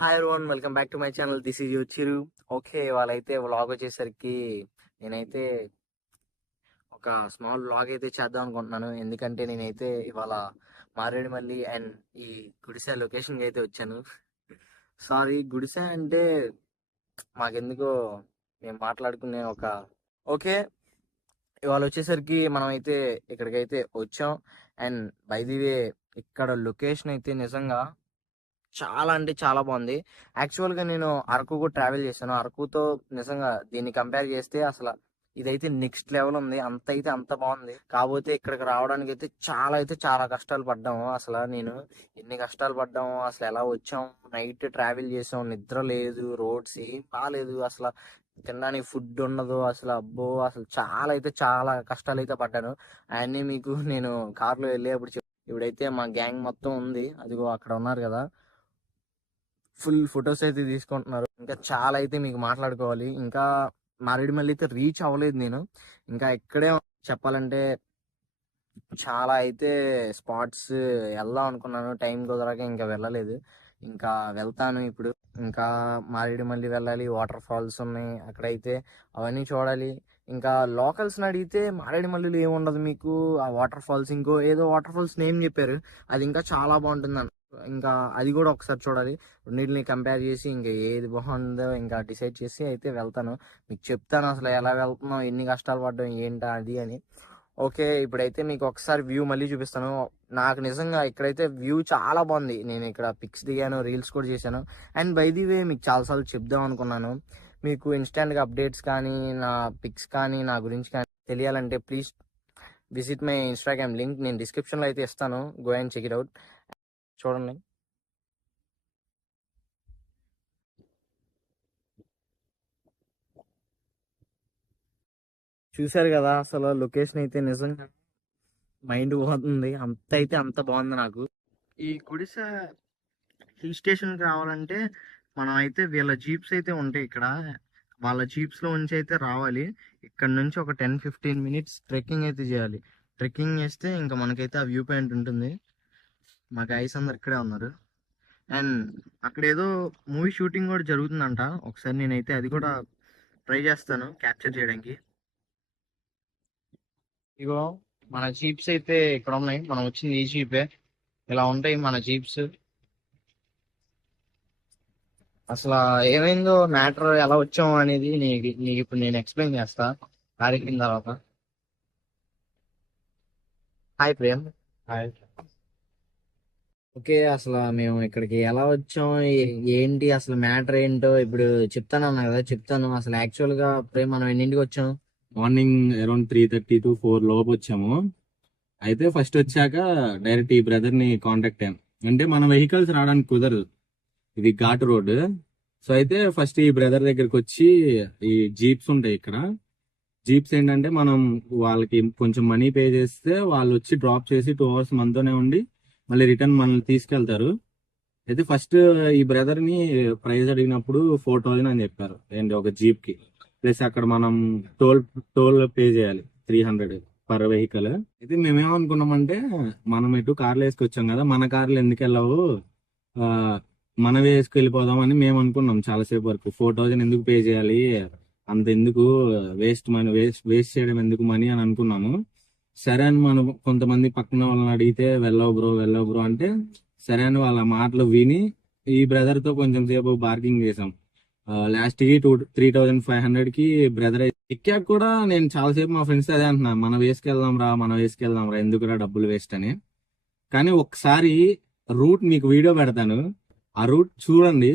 Hi everyone, welcome back to my channel. This is your Chiru. Okay, వాళ్ళైతే vlog వచ్చేసరికి నేనైతే ఒక small vlog అయితే చేద్దాం అనుకుంటున్నాను. ఎందుకంటే నేనైతే ఇవాళ మారేడుమల్లి అండ్ ఈ గుడిసె లొకేషన్కి అయితే వచ్చాను. సారీ, గుడిసె అంటే మాకెందుకో మేము మాట్లాడుకునే ఓకే, ఇవాళ వచ్చేసరికి మనం అయితే ఇక్కడికైతే వచ్చాం. అండ్ బై ది వే, ఇక్కడ లొకేషన్ అయితే నిజంగా చాలా అంటే చాలా బాగుంది. యాక్చువల్గా నేను అరకు కూడా ట్రావెల్ చేశాను. అరకుతో నిజంగా దీన్ని కంపేర్ చేస్తే అసలు ఇదైతే నెక్స్ట్ లెవెల్ ఉంది. అంత అయితే అంత బాగుంది. కాకపోతే ఇక్కడికి రావడానికి అయితే చాలా కష్టాలు పడ్డాము. అసలు నేను ఎన్ని కష్టాలు పడ్డాము, అసలు ఎలా వచ్చాం, నైట్ ట్రావెల్ చేసాం, నిద్ర లేదు, రోడ్స్ ఏం బాగాలేదు, అసలు తినడానికి ఫుడ్ ఉండదు, అసలు అబ్బో అసలు చాలా కష్టాలు అయితే పడ్డాను. అవన్నీ మీకు నేను కార్లో వెళ్ళేప్పుడు ఇప్పుడైతే మా గ్యాంగ్ మొత్తం ఉంది, అదిగో అక్కడ ఉన్నారు కదా, ఫుల్ ఫొటోస్ అయితే తీసుకుంటున్నారు. ఇంకా చాలా అయితే మీకు మాట్లాడుకోవాలి. ఇంకా మారేడుమల్లి అయితే రీచ్ అవ్వలేదు నేను. ఇంకా ఇక్కడే చెప్పాలంటే చాలా అయితే స్పాట్స్ వెళ్దాం అనుకున్నాను, టైం కుదరక ఇంకా వెళ్ళలేదు. ఇంకా వెళ్తాను ఇప్పుడు. ఇంకా మారేడుమల్లి వెళ్ళాలి, వాటర్ ఫాల్స్ ఉన్నాయి అక్కడైతే, అవన్నీ చూడాలి. ఇంకా లోకల్స్ని అడిగితే మారేడుమల్లిలో ఏముండదు మీకు, ఆ వాటర్ ఫాల్స్, ఇంకో ఏదో వాటర్ ఫాల్స్ నేమ్ చెప్పారు, అది ఇంకా చాలా బాగుంటుంది. ఇంకా అది కూడా ఒకసారి చూడాలి. రెండింటిని కంపేర్ చేసి ఇంకా ఏది బాగుందో ఇంకా డిసైడ్ చేసి అయితే వెళ్తాను. మీకు చెప్తాను అసలు ఎలా వెళ్తున్నాం, ఎన్ని కష్టాలు పడ్డాం, ఏంటా అది అని. ఓకే, ఇప్పుడైతే మీకు ఒకసారి వ్యూ మళ్ళీ చూపిస్తాను. నాకు నిజంగా ఇక్కడైతే వ్యూ చాలా బాగుంది. నేను ఇక్కడ పిక్స్ దిగాను, రీల్స్ కూడా చేశాను. అండ్ బై ది వే మీకు చాలాసార్లు చెప్దాం అనుకున్నాను, మీకు ఇన్స్టాంట్గా అప్డేట్స్ కానీ, నా పిక్స్ కానీ, నా గురించి కానీ తెలియాలంటే please visit my Instagram link. నేను డిస్క్రిప్షన్లో అయితే ఇస్తాను, go and check it out. చూడండి. చూశారు కదా, అసలు లొకేషన్ అయితే నిజంగా మైండ్ పోతుంది. అంత అయితే అంత బాగుంది నాకు. ఈ గుడిసె హిల్ స్టేషన్కి రావాలంటే మనం అయితే వీళ్ళ జీప్స్ అయితే ఉంటాయి ఇక్కడ, వాళ్ళ జీప్స్లో నుంచి అయితే రావాలి. ఇక్కడ నుంచి ఒక 10-15 మినిట్స్ ట్రెక్కింగ్ అయితే చేయాలి. ట్రెక్కింగ్ చేస్తే ఇంకా మనకైతే ఆ వ్యూ పాయింట్ ఉంటుంది. మా గైస్ అందరు ఇక్కడే ఉన్నారు. అండ్ అక్కడ ఏదో మూవీ షూటింగ్ కూడా జరుగుతుందంట. ఒకసారి నేనైతే అది కూడా ట్రై చేస్తాను క్యాప్చర్ చేయడానికి. ఇగో మన జీప్స్ అయితే ఇక్కడ ఉన్నాయి. మనం వచ్చింది ఈ జీపే. ఇలా ఉంటాయి మన జీప్స్. అసలు ఏమైందో మ్యాటర్, ఎలా వచ్చాము అనేది నీకు ఇప్పుడు నేను ఎక్స్ప్లెయిన్ చేస్తా కార్ ఎక్కిన తర్వాత. హాయ్ ప్రేమ్. హాయ్. ఓకే, అసలు మేము ఇక్కడికి ఎలా వచ్చాం, ఏంటి అసలు మ్యాటర్ ఏంటో ఇప్పుడు చెప్తాను అన్నా కదా, చెప్తాను. అసలు యాక్చువల్ గా ప్రేమ్ మనం ఎన్నింటికి వచ్చాం? మార్నింగ్ అరౌండ్ 3:30 to 4 లోపు వచ్చాము. అయితే ఫస్ట్ వచ్చాక డైరెక్ట్ ఈ బ్రదర్ ని కాంటాక్ట్ అయ్యాం. అంటే మన వెహికల్స్ రావడానికి కుదరదు, ఇది ఘాట్ రోడ్. సో అయితే ఫస్ట్ ఈ బ్రదర్ దగ్గరికి వచ్చి, ఈ జీప్స్ ఉంటాయి ఇక్కడ. జీప్స్ ఏంటంటే మనం వాళ్ళకి కొంచెం మనీ పే చేస్తే వాళ్ళు వచ్చి డ్రాప్ చేసి 2 hours మనతోనే ఉండి మళ్ళీ రిటర్న్ మనల్ని తీసుకెళ్తారు. అయితే ఫస్ట్ ఈ బ్రదర్ ని ప్రైస్ అడిగినప్పుడు 4,000 అని చెప్పారు అండ్ ఒక జీప్ కి. ప్లస్ అక్కడ మనం టోల్ పే చేయాలి 300 పర్ వెహికల్. అయితే మేమేమనుకున్నామంటే, మనం ఎటు కార్లు వేసుకొచ్చాం కదా, మన కార్లు ఎందుకు వెళ్ళవు, మనమే వేసుకెళ్ళిపోదాం అని మేము అనుకున్నాం చాలాసేపు వరకు. 4,000 ఎందుకు పే చేయాలి, అంత ఎందుకు, వేస్ట్ మనీ, వేస్ట్ చేయడం ఎందుకు మనీ అని అనుకున్నాము. సరే అని మనం కొంతమంది పక్కన వాళ్ళని అడిగితే వెళ్ళవు బ్రో అంటే, సరే అని వాళ్ళ మాటలు విని ఈ బ్రదర్ తో కొంచెం సేపు బార్గింగ్ చేసాం. లాస్ట్ కి 3,500 కి బ్రదర్ ఎక్కాక కూడా నేను చాలాసేపు మా ఫ్రెండ్స్ అదే అంటున్నా, మనం వేసుకెళ్దాం రా ఎందుకురా డబ్బులు వేస్ట్ అని. కానీ ఒకసారి రూట్ మీకు వీడియో పెడతాను, ఆ రూట్ చూడండి.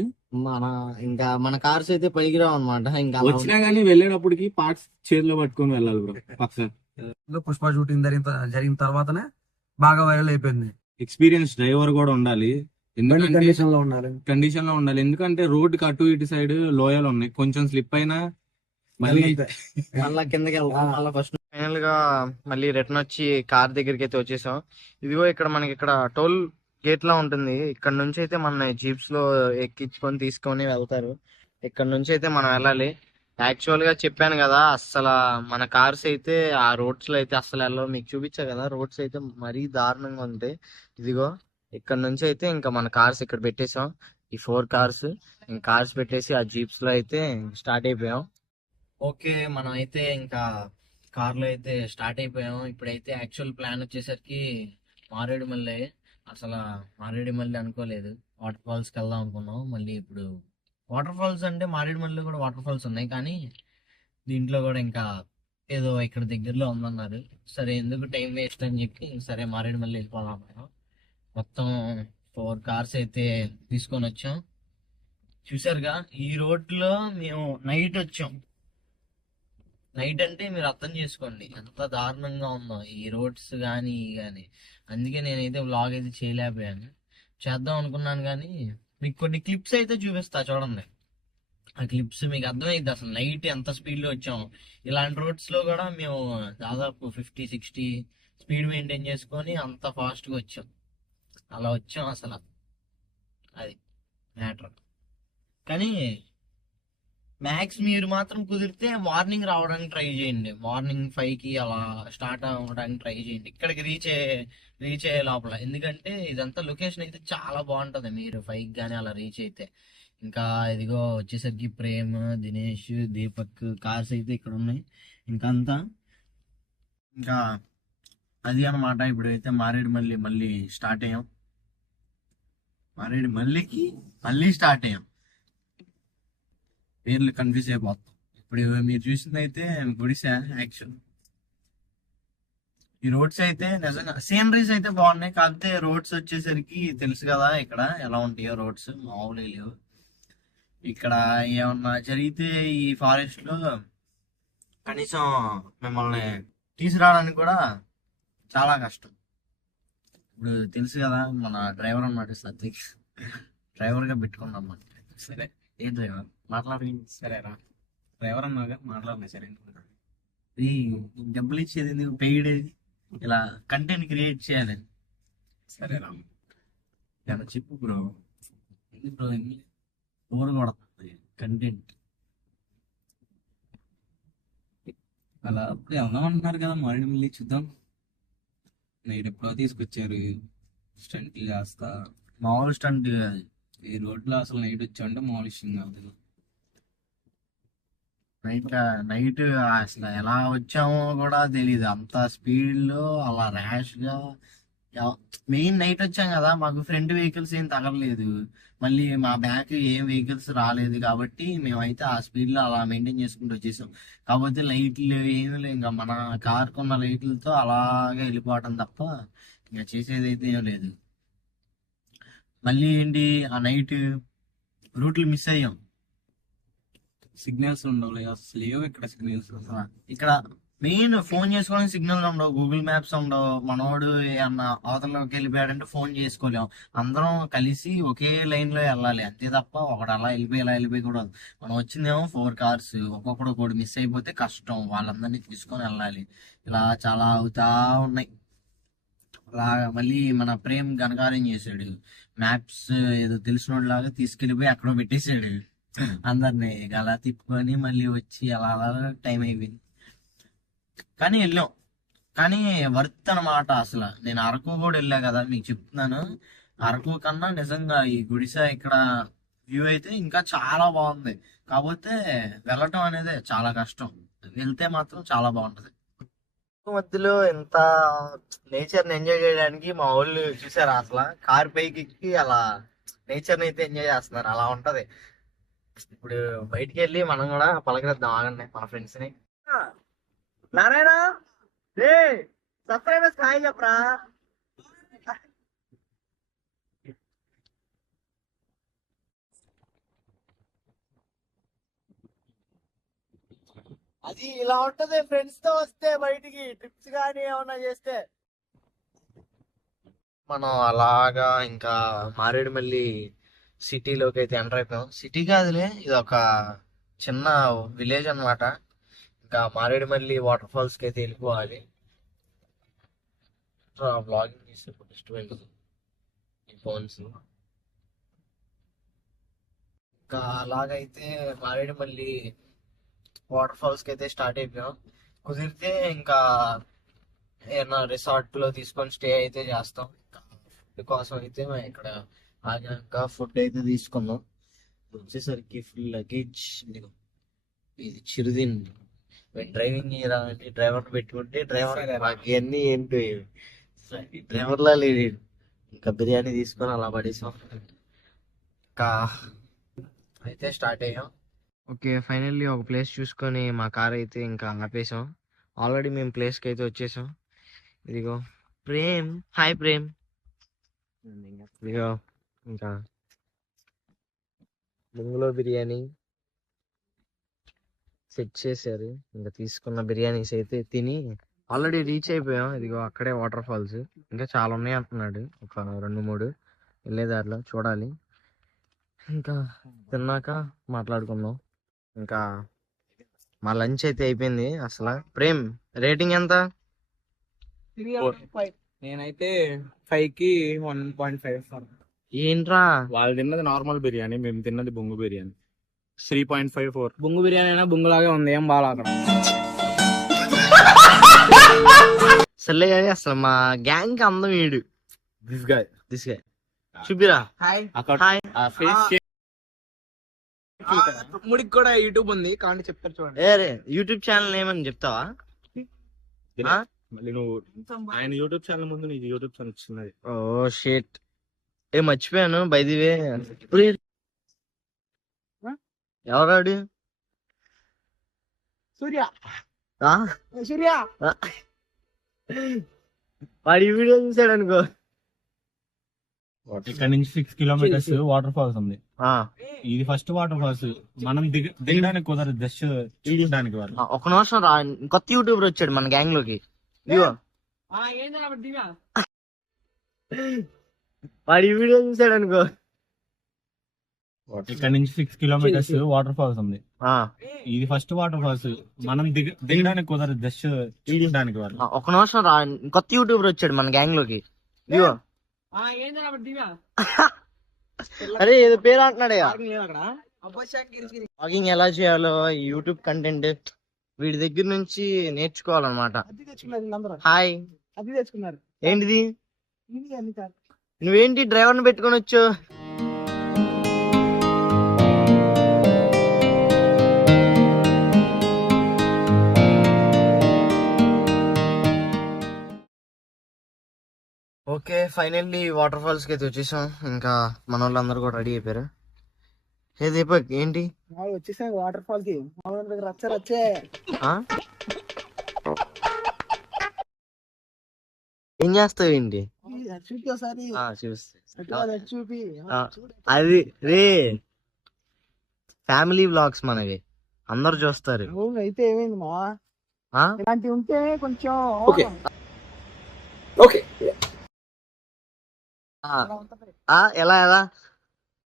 ఇంకా మన కార్స్ అయితే పనికిరావు అనమాట. ఇంకా వచ్చినా గానీ వెళ్ళేటప్పటికి పార్ట్స్ చేతిలో పట్టుకొని వెళ్ళాలి బ్రో పక్క. పుష్ప షూటింగ్ జరిగిన తర్వాతనే బాగా వైరల్ అయిపోయింది. ఎక్స్పీరియన్స్ డ్రైవర్ కూడా ఉండాలి, కండిషన్ లో ఉండాలి. ఎందుకంటే రోడ్ కి అటు ఇటు సైడ్ లోయలు ఉన్నాయి, కొంచెం స్లిప్ అయినా మళ్ళీ కిందకి వెళ్తాం. మళ్ళీ ఫస్ట్ ఫైనల్ గా మళ్ళీ రిటర్న్ వచ్చి కార్ దగ్గరికి అయితే వచ్చేసాం. ఇదిగో ఇక్కడ మనకి ఇక్కడ టోల్ గేట్ లా ఉంటుంది. ఇక్కడ నుంచి అయితే మన జీప్స్ లో ఎక్కించుకొని తీసుకొని వెళ్తారు. ఇక్కడ నుంచి అయితే మనం వెళ్ళాలి. యాక్చువల్ గా చెప్పాను కదా, అసలు మన కార్స్ అయితే ఆ రోడ్స్ లో అయితే అసలు వెళ్ళవు. మీకు చూపించా కదా, రోడ్స్ అయితే మరీ దారుణంగా ఉంటాయి. ఇదిగో ఇక్కడ నుంచి అయితే ఇంకా మన కార్స్ ఇక్కడ పెట్టేసాం. ఈ 4 కార్స్ ఇంకా కార్స్ పెట్టేసి ఆ జీప్స్ లో అయితే స్టార్ట్ అయిపోయాం. ఓకే, మనం అయితే ఇంకా కార్ లో అయితే స్టార్ట్ అయిపోయాం. ఇప్పుడైతే యాక్చువల్ ప్లాన్ వచ్చేసరికి మారేడుమల్లి. అసలు మారేడుమల్లి అనుకోలేదు, వాటర్ ఫాల్స్ కి వెళ్దాం అనుకున్నాం. మళ్ళీ ఇప్పుడు వాటర్ ఫాల్స్ అంటే మారేడుమల్లిలో కూడా వాటర్ ఫాల్స్ ఉన్నాయి, కానీ దీంట్లో కూడా ఇంకా ఏదో ఇక్కడ దగ్గరలో ఉందన్నారు. సరే ఎందుకు టైం వేస్ట్ అని చెప్పి సరే మారేడుమల్లి వెళ్ళిపోదాం అన్నాం. మొత్తం 4 కార్స్ అయితే తీసుకొని వచ్చాం. చూసారుగా, ఈ రోడ్లో మేము నైట్ వచ్చాం. నైట్ అంటే మీరు అర్థం చేసుకోండి ఎంత దారుణంగా ఉందో ఈ రోడ్స్ కానీ అందుకే నేనైతే వ్లాగ్ అయితే చేయలేకపోయాను. చేద్దాం అనుకున్నాను కానీ మీకు కొన్ని క్లిప్స్ అయితే చూపిస్తా చూడండి. ఆ క్లిప్స్ మీకు అర్థమైంది అసలు నైట్ ఎంత స్పీడ్ లో వచ్చాము. ఇలాంటి రోడ్స్ లో కూడా మేము దాదాపు 50-60 స్పీడ్ మెయింటైన్ చేసుకొని అంత ఫాస్ట్ గా వచ్చాం. అలా వచ్చాం అసలు, అది మ్యాటర్. కానీ మ్యాక్స్ మీరు మాత్రం కుదిరితే మార్నింగ్ రావడానికి ట్రై చేయండి. మార్నింగ్ 5కి అలా స్టార్ట్ అవ్వడానికి ట్రై చేయండి ఇక్కడికి రీచ్ అయ్యే లోపల. ఎందుకంటే ఇదంతా లొకేషన్ అయితే చాలా బాగుంటది. మీరు 5కి కానీ అలా రీచ్ అయితే ఇంకా ఇదిగో వచ్చేసరికి ప్రేమ్, దినేష్, దీపక్ కార్స్ అయితే ఇక్కడ ఉన్నాయి. ఇంకా అంతా ఇంకా అది అన్నమాట. ఇప్పుడైతే మారేడుమల్లి మళ్ళీ స్టార్ట్ అయ్యాం. మారేడుమల్లికి మళ్ళీ స్టార్ట్ అయ్యాం. పేర్లు కన్ఫ్యూజ్ అయిపోతాం. ఇప్పుడు మీరు చూసింది అయితే గుడిసె. యాక్చువల్ ఈ రోడ్స్ అయితే నిజంగా సీనరీస్ అయితే బాగున్నాయి. కాకపోతే రోడ్స్ వచ్చేసరికి తెలుసు కదా ఇక్కడ ఎలా ఉంటాయో. రోడ్స్ మామూలుగా లేవు. ఇక్కడ ఏమన్నా జరిగితే ఈ ఫారెస్ట్ లో కనీసం మిమ్మల్ని తీసుకురావడానికి కూడా చాలా కష్టం. ఇప్పుడు తెలుసు కదా, మన డ్రైవర్ అన్నమాట సత్యక్, డ్రైవర్ గా పెట్టుకున్నాం. సరే ఏ డ్రైవర్ మాట్లాడి సరేరా డ్రైవర్ అన్నాగా మాట్లాడినా సరే. ఈ డబ్బులు ఇచ్చేది ఎందుకు, పెయిడ్ ఇలా కంటెంట్ క్రియేట్ చేయాలి. సరేరా ఏమన్నా చెప్పు బ్రో. ఎందుకు బ్రో బోర్ కొడుతుంది కంటెంట్. అలా అప్పుడు వెళ్దామంటున్నారు కదా మారేడుమల్లి, చూద్దాం. నైట్ ఎప్పుడో తీసుకొచ్చారు, స్టంట్ చేస్తా. మామూలు స్టంట్ ఈ రోడ్లో అసలు నైట్ వచ్చామంటే మామూలు విషయం కాదు. నైట్ అసలు ఎలా వచ్చామో కూడా తెలియదు. అంత స్పీడ్ లో అలా ర్యాష్ గా. మెయిన్ నైట్ వచ్చాం కదా, మాకు ఫ్రంట్ వెహికల్స్ ఏం తగలలేదు, మళ్ళీ మా బ్యాక్ ఏం వెహికల్స్ రాలేదు. కాబట్టి మేమైతే ఆ స్పీడ్ లో అలా మెయింటైన్ చేసుకుంటూ వచ్చేసాం. కాకపోతే లైట్లు ఏమి లేవు, ఇంకా మన కార్ కొన్న లైట్లతో అలాగే వెళ్ళిపోవటం తప్ప ఇంకా చేసేది అయితే ఏం లేదు. మళ్ళీ ఏంటి, ఆ నైట్ రూట్లు మిస్ అయ్యాం. సిగ్నల్స్ ఉండవు అసలు, లేవు ఇక్కడ సిగ్నల్స్. ఇక్కడ మెయిన్ ఫోన్ చేసుకోవడానికి సిగ్నల్ ఉండవు, గూగుల్ మ్యాప్స్ ఉండవు. మనోడు ఏమన్నా అవతలలోకి వెళ్ళిపోయాడంటే ఫోన్ చేసుకోలేం. అందరం కలిసి ఒకే లైన్ లో వెళ్ళాలి అంతే తప్ప ఒకడు అలా వెళ్ళిపోయి ఇలా వెళ్ళిపోయకూడదు. మనం వచ్చిందేమో 4 కార్స్, ఒక్కొక్కడు ఒకటి మిస్ అయిపోతే కష్టం, వాళ్ళందరినీ తీసుకొని వెళ్ళాలి. ఇలా చాలా అవుతా ఉన్నాయి. అలా మళ్ళీ మన ప్రేమ్ ఘనకార్యం చేశాడు. మ్యాప్స్ ఏదో తెలిసినోడిలాగా తీసుకెళ్ళిపోయి అక్కడ పెట్టేశాడు అందరినీ. ఇక అలా తిప్పుకొని మళ్ళీ వచ్చి అలా అలా టైం అయిపోయింది. కానీ వెళ్ళాం. కానీ వర్త్ అన్నమాట. అసలు నేను అరకు కూడా వెళ్ళా కదా, మీకు చెప్తున్నాను. అరకు కన్నా నిజంగా ఈ గుడిసె ఇక్కడ వ్యూ అయితే ఇంకా చాలా బాగుంది. కాకపోతే వెళ్ళటం అనేది చాలా కష్టం, వెళ్తే మాత్రం చాలా బాగుంటది. మధ్యలో ఎంత నేచర్ ని ఎంజాయ్ చేయడానికి మా వాళ్ళు చూసారా, అసలు కార్ పైకి ఎక్కి అలా నేచర్ ని అయితే ఎంజాయ్ చేస్తున్నారు. అలా ఉంటది. ఇప్పుడు బయటికి వెళ్ళి మనం కూడా పలకరిద్దాం, ఆగండి మన ఫ్రెండ్స్ ని. నారాయణ రే సబ్స్క్రైబర్స్ హాయ్ చెప్పరా. అది ఇలా ఉంటది ఫ్రెండ్స్ తో వస్తే, బయటికి ట్రిప్స్ కానీ ఏమన్నా చేస్తే. మనం అలాగా ఇంకా మారేడుమల్లి సిటీలోకి అయితే ఎంటర్ అయిపోయాం. సిటీ కాదులే, ఇది ఒక చిన్న విలేజ్ అన్నమాట. ఇంకా మారేడుమల్లి వాటర్ ఫాల్స్ కి అయితే వెళ్ళిపోవాలి. బ్లాగింగ్ చేసే ఫస్ట్ ఈ ఫోన్స్. ఇంకా అలాగైతే మారేడుమల్లి వాటర్ ఫాల్స్ కి అయితే స్టార్ట్ అయిపోయాం. కుదిరితే ఇంకా ఏమన్నా రిసార్ట్ లో తీసుకొని స్టే అయితే చేస్తాం. ఇంకా కోసం అయితే మేము ఇక్కడ ఆగినాక ఫుడ్ అయితే తీసుకున్నాం. వచ్చేసరికి ఫుల్ లగేజ్. ఇది చిరుదిండి. డ్రైవింగ్ చేయడానికి డ్రైవర్ పెట్టుకుంటే డ్రైవర్ మాకు ఇవన్నీ ఏంటి డ్రైవర్లా లేడు. ఇంకా బిర్యానీ తీసుకొని అలా పడేసాం. ఇంకా అయితే స్టార్ట్ అయ్యాం. ఓకే, ఫైనల్లీ ఒక ప్లేస్ చూసుకొని మా కార్ అయితే ఇంకా ఆపేసాం. ఆల్రెడీ మేము ప్లేస్కి అయితే వచ్చేసాం. ఇదిగో ప్రేమ్, హాయ్ ప్రేమ్. ఇదిగో ఇంకా బొంగులో బిర్యానీ సెట్ చేశారు. ఇంకా తీసుకున్న బిర్యానీస్ అయితే తిని ఆల్రెడీ రీచ్ అయిపోయాం. ఇదిగో అక్కడే వాటర్ ఫాల్స్, ఇంకా చాలా ఉన్నాయి అంటున్నాడు. ఒక 2-3 వెళ్ళేదారిలో చూడాలి. ఇంకా తిన్నాక మాట్లాడుకుందాం. ఇంకా మా లంచ్ అయితే అయిపోయింది. అసలు ప్రేమ్ రేటింగ్ ఎంత? నేనైతే 5కి 1.5. ఏంట్రా వాళ్ళు తిన్నది నార్మల్ బిర్యానీ, మేము తిన్నది బొంగు బిర్యానీ. 3.54. బొంగు బిర్యానీ అయినా బొంగులాగే ఉంది, ఏం బాగా అక్కడ. సర్లే కానీ అసలు మా గ్యాంగ్ కి అందం వీడు. దిస్ గాయ్ చూపిరా. అక్కడ హాయ్. ఆ ఫేస్ తమ్ముడికి కూడా యూట్యూబ్ ఉంది, కానీ చెప్తారు చూడండి. ఏ రే, యూట్యూబ్ ఛానల్ ఏమని చెప్తావా? ఆ? మళ్ళీ నువ్వు ఆయన యూట్యూబ్ ఛానల్ ముందు నీకు యూట్యూబ్ ఛానల్ చిన్నది. ఓ షేట్, ఏ మర్చిపోయాను బై ది వే. ఎవరాడు? సూర్య ఆ? సూర్య ఆ? వాడి వీడియో చూసాడు అనుకో. ఇక్కడ నుంచి 6 కిలోమీటర్స్ వాటర్ ఫాల్స్ ఉంది. ఆ, ఇది ఫస్ట్ వాటర్ ఫాల్స్. మనం దిగడానికి కుదరదు, జస్ట్ చూడడానికి వాళ్ళు. ఒక నిమిషం రా, కొత్త యూట్యూబర్ వచ్చాడు మన గ్యాంగ్ లోకి. ఇదిగో వాడి వీడియో చూసాడు అనుకో. ఇక్కడ నుంచి 6 కిలోమీటర్స్ వాటర్ ఫాల్స్ ఉంది. ఆ, ఇది ఫస్ట్ వాటర్ ఫాల్స్. మనం దిగడానికి కుదరదు, జస్ట్ చూడడానికి వాళ్ళు. ఒక నిమిషం రా, కొత్త యూట్యూబర్ వచ్చాడు మన గ్యాంగ్ లోకి. ఇదిగో అరే ఏదో పేరు అంటున్నాడు. బ్లాగింగ్ ఎలా చేయాలో యూట్యూబ్ కంటెంట్ వీడి దగ్గర నుంచి నేర్చుకోవాలన్నమాట. హాయ్. అది తెచ్చుకున్నారు. ఏంటిది? నువ్వేంటి డ్రైవర్ ని పెట్టుకొని వచ్చు? ఓకే, ఫైనల్లీ వాటర్ ఫాల్స్ కి అయితే వచ్చేసాం. ఇంకా మన వాళ్ళందరూ కూడా రెడీ అయిపోయారు. ఏ దీపక్ ఏంటి? వచ్చేసాం వాటర్ ఫాల్ కి. రచ్చే ఆ? ఏం చేస్తావు ఏంటి? చూపి ఆ, చూస్తా. చూపి అది రే ఫ్యామిలీ వ్లాగ్స్ మనవి, అందరు చూస్తారు. అయితే ఏమైంది మా ఆ? ఇలాంటివి ఉంటే కొంచెం ఎలా ఎలా?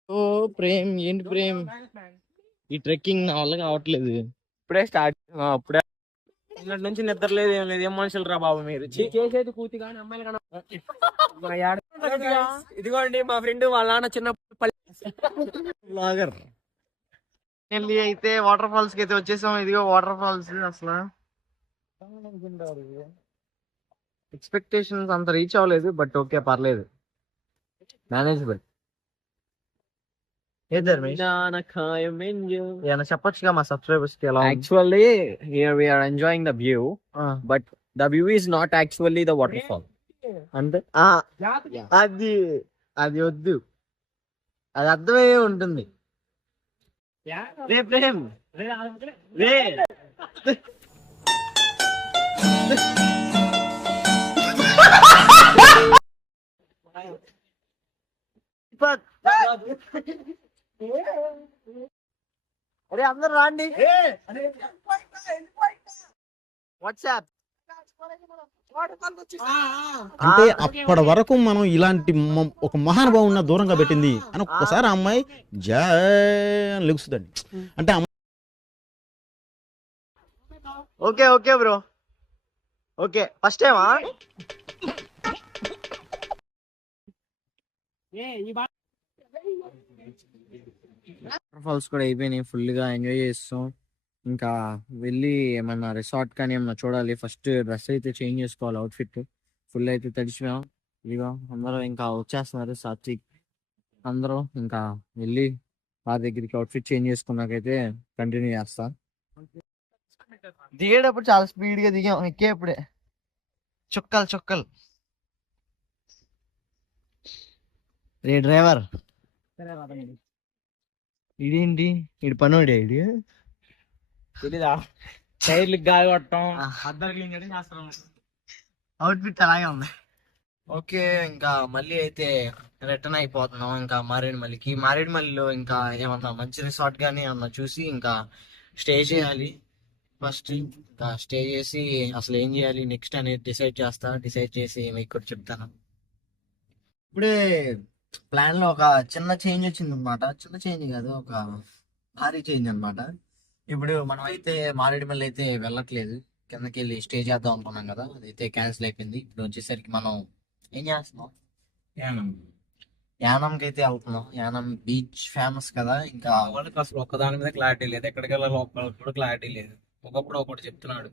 ఓ ప్రేమ్, ఏంటి ప్రేమ్ ఈ ట్రెక్కింగ్ నా వల్ల కావట్లేదు. ఇప్పుడే స్టార్ట్. అప్పుడే నిన్నటి నుంచి నిద్ర లేదు, ఏం లేదు. ఏం మనుషులు రా బాబు మీరు. చేసేది కూతి కానీ అమ్మాయిలు కానీ. ఇదిగోండి మా ఫ్రెండ్ వాళ్ళ నాన్న చిన్న బ్లాగర్. అయితే వాటర్ ఫాల్స్ కి అయితే వచ్చేసాం. ఇదిగో వాటర్ ఫాల్స్. అసలు ఎక్స్పెక్టేషన్స్ అంత రీచ్ అవ్వలేదు, బట్ ఓకే పర్లేదు, మేనేజబుల్. ఏమైనా చెప్పొచ్చుగా మా సబ్స్క్రైబర్స్ కి ఎలా ఉంది? Actually, here we are enjoying the view, but the view is not actually the waterfall. అంటే అది అది వద్దు, అది అర్థమయ్యే ఉంటుంది. రే ప్రేమ్ రే అరే అందరు రాండి. వాట్సాప్ అంటే అప్పటి వరకు మనం ఇలాంటి ఒక మహానుభావున్న దూరంగా పెట్టింది అని ఒక్కసారి ఆ అమ్మాయి లెగుస్తుందండి. అంటే okay okay bro, okay first టైమా? వాటర్ ఫాల్స్ కూడా అయిపోయినాయి, ఫుల్ గా ఎంజాయ్ చేస్తాం. ఇంకా వెళ్ళి ఏమన్నా రిసార్ట్ కానీ ఏమన్నా చూడాలి. ఫస్ట్ డ్రెస్ అయితే చేంజ్ చేసుకోవాలి, అవుట్ఫిట్ ఫుల్ అయితే తడిచిపోయాం. ఇదిగో అందరూ ఇంకా వచ్చేస్తున్నారు. సాత్విక్ అందరూ ఇంకా వెళ్ళి వారి దగ్గరికి అవుట్ఫిట్ చేంజ్ చేసుకున్నాకైతే కంటిన్యూ చేస్తా. దిగేటప్పుడు చాలా స్పీడ్ గా దిగాం, ఎక్కేప్పుడే చుక్కలు. రే డ్రైవర్, ఇదేంటి ఇడు పనోడే ఇడు. తెలీదా టైర్లు గాలి కొట్టడం అవుట్ఫిట్ అలాగే ఉంది. ఓకే, ఇంకా మళ్ళీ అయితే రిటర్న్ అయిపోతున్నాం. ఇంకా మారేడుమల్లిలో ఇంకా ఏమన్నా మంచి రిసార్ట్ కానీ ఏమన్నా చూసి ఇంకా స్టే చేయాలి. ఫస్ట్ ఇంకా స్టే చేసి అసలు ఏం చేయాలి నెక్స్ట్ అనేది డిసైడ్ చేసి మీకు కూడా చెప్తాను. ఇప్పుడే ప్లాన్ లో ఒక చిన్న చేంజ్ వచ్చింది అనమాట. చిన్న చేంజ్ కాదు, ఒక భారీ చేంజ్ అన్నమాట. ఇప్పుడు మనం అయితే మారేడుమల్లి అయితే వెళ్ళట్లేదు, కిందకి వెళ్ళి స్టే చేద్దాం అనుకున్నాం కదా, అదైతే క్యాన్సిల్ అయిపోయింది. ఇప్పుడు వచ్చేసరికి మనం ఏం చేస్తున్నాం, యానంకి అయితే వెళ్తున్నాం. యానం బీచ్ ఫేమస్ కదా. ఇంకా వాళ్ళకి అసలు ఒక్క దాని మీద క్లారిటీ లేదు, ఎక్కడికి వెళ్ళాలి ఒక్కప్పుడు క్లారిటీ లేదు. ఒకటి చెప్తున్నాడు,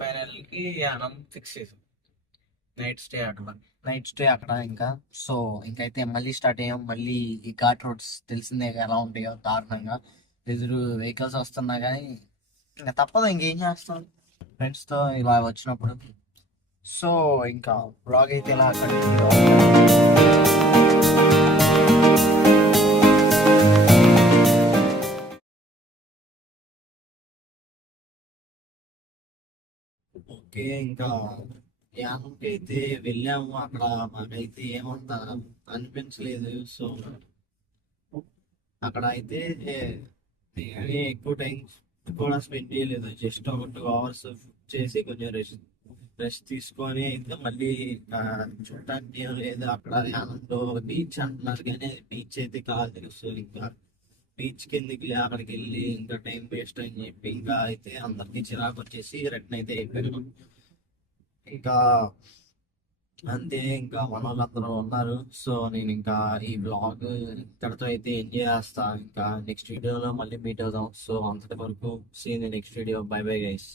ఫైనల్ కి యానం ఫిక్స్ చేసాం. నైట్ స్టే అక్కడ. ఇంకా సో ఇంకైతే మళ్ళీ స్టార్ట్ అయ్యాం. మళ్ళీ ఈ ఘాట్ రోడ్స్ తెలిసిందే ఎలా ఉంటాయో, దారుణంగా ఎదురు వెహికల్స్ వస్తున్నా కానీ ఇంకా తప్పదు, ఇంకేం చేస్తాం ఫ్రెండ్స్ తో ఇలా వచ్చినప్పుడు. సో ఇంకా బ్లాగ్ అయితే ఇలా కంటిన్యూ. ఓకే, ఇంకా యానంకి అయితే వెళ్ళాము. అక్కడ మాకైతే ఏమంత అనిపించలేదు. సో అక్కడ అయితే ఎక్కువ టైం కూడా స్పెండ్ చేయలేదు. జస్ట్ ఒక 2 hours చేసి కొంచెం రెస్ట్ తీసుకొని అయితే మళ్ళీ చూడటానికి ఏం లేదు. అక్కడ యానంలో బీచ్ అంటున్నారు కానీ బీచ్ అయితే కాదు. సో ఇంకా బీచ్ కిందకి అక్కడికి వెళ్ళి ఇంకా టైం వేస్ట్ అని చెప్పి ఇంకా అయితే అందరికి చిరాకు వచ్చేసి రిటర్న్ అయితే అయిపోయాను. ఇంకా అంతే, ఇంకా మన వాళ్ళందరూ ఉన్నారు. సో నేను ఇంకా ఈ బ్లాగ్ ఇక్కడితో అయితే ఎంజాయ్ చేస్తా. ఇంకా నెక్స్ట్ వీడియోలో మళ్ళీ మీట్ అవుదాం. సో అంతటి వరకు see in the next video. Bye bye guys.